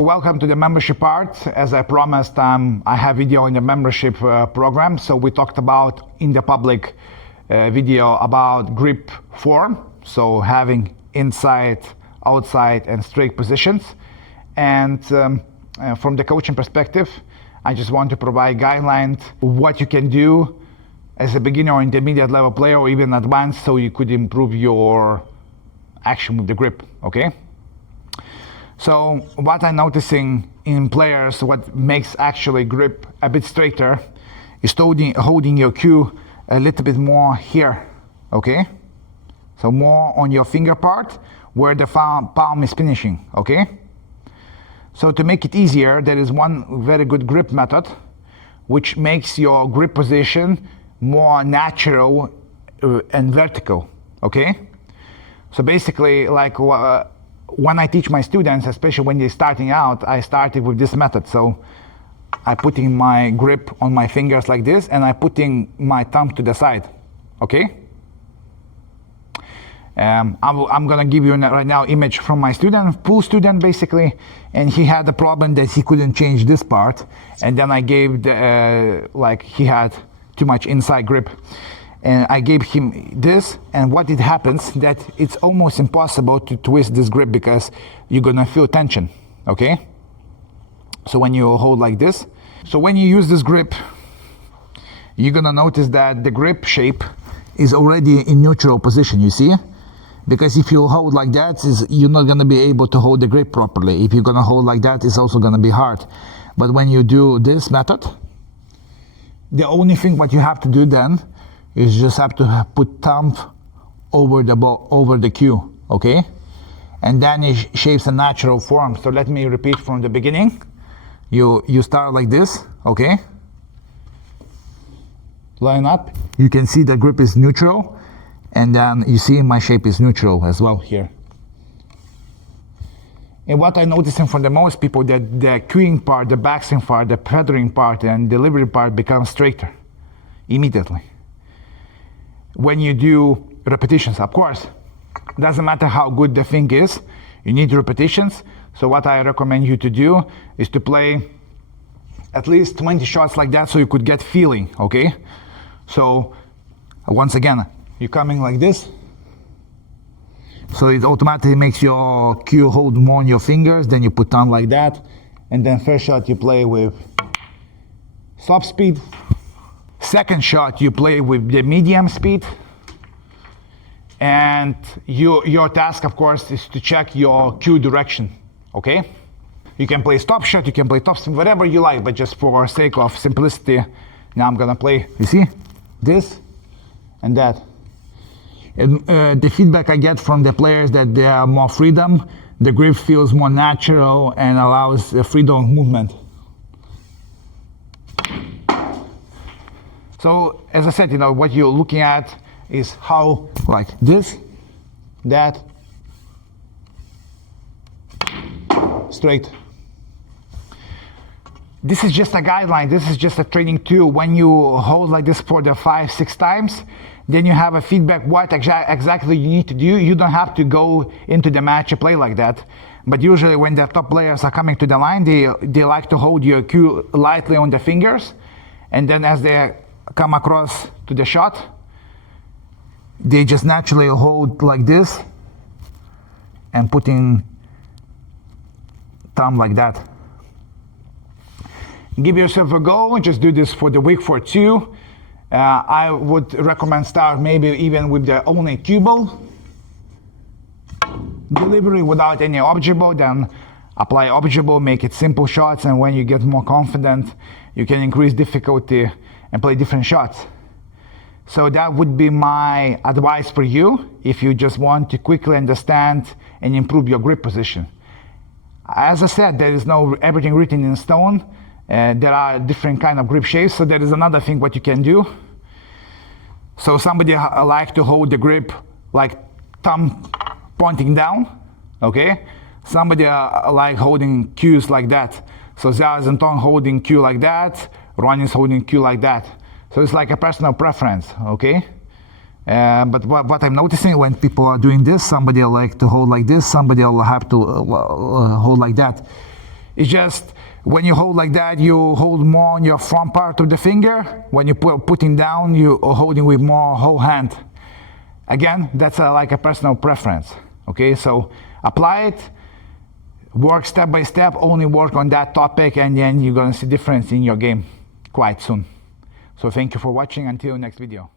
Welcome to the membership part. As I promised, I have video in the membership program. So we talked about in the public video about grip form. So having inside, outside, and straight positions. And from the coaching perspective, I just want to provide guidelines what you can do as a beginner or intermediate level player or even advanced, so you could improve your action with the grip. Okay. So what I'm noticing in players, what makes actually grip a bit straighter, is holding your cue a little bit more here, okay? So more on your finger part where the palm is finishing, okay? So to make it easier, there is one very good grip method which makes your grip position more natural and vertical, okay? So basically, like when I teach my students, especially when they're starting out, I started with this method. So I putting my grip on my fingers like this, and I putting my thumb to the side, okay? I'm gonna give you right now image from my student, pool student basically, and he had the problem that he couldn't change this part, and then I gave like he had too much inside grip. And I gave him this, and what it happens that it's almost impossible to twist this grip because you're gonna feel tension, okay? So when you hold like this, so when you use this grip, you're gonna notice that the grip shape is already in neutral position, you see? Because if you hold like that, you're not gonna be able to hold the grip properly. If you're gonna hold like that, it's also gonna be hard. But when you do this method, the only thing what you have to do then is just have to put thumb over the cue, okay? And then it shapes a natural form. So let me repeat from the beginning. You start like this, okay? Line up. You can see the grip is neutral, and then you see my shape is neutral as well here. And what I'm noticing from the most people that the cueing part, the backswing part, the feathering part, and delivery part becomes straighter immediately. When you do repetitions, of course, doesn't matter how good the thing is, you need repetitions. So what I recommend you to do is to play at least 20 shots like that so you could get feeling, okay? So once again, you're coming like this. So it automatically makes your cue hold more on your fingers, then you put down like that, and then first shot you play with slop speed. Second shot, you play with the medium speed. And your task, of course, is to check your cue direction, okay? You can play stop shot, you can play top spin, whatever you like, but just for sake of simplicity, now I'm gonna play, you see, this and that. And the feedback I get from the players that they are more freedom, the grip feels more natural and allows the freedom of movement. So, as I said, what you're looking at is how, like this, that, straight. This is just a guideline, this is just a training tool. When you hold like this for the 5-6 times, then you have a feedback what exactly you need to do. You don't have to go into the match and play like that. But usually when the top players are coming to the line, they like to hold your cue lightly on the fingers. And then as they come across to the shot, they just naturally hold like this and putting thumb like that. Give yourself a go, just do this for the week for 2. I would recommend start maybe even with the only cue ball delivery without any object ball, then apply object ball, make it simple shots, and when you get more confident, you can increase difficulty and play different shots. So that would be my advice for you if you just want to quickly understand and improve your grip position. As I said, there is no everything written in stone. There are different kind of grip shapes, so there is another thing what you can do. So somebody like to hold the grip like thumb pointing down, okay? Somebody like holding cues like that. So Zhao Xintong holding cue like that, Ronnie is holding cue like that. So it's like a personal preference, okay? But what I'm noticing when people are doing this, somebody like to hold like this, somebody will have to hold like that. It's just when you hold like that, you hold more on your front part of the finger. When you putting down, you are holding with more whole hand. Again, that's like a personal preference. Okay, so apply it, work step by step, only work on that topic, and then you're gonna see difference in your game quite soon. So thank you for watching. Until next video.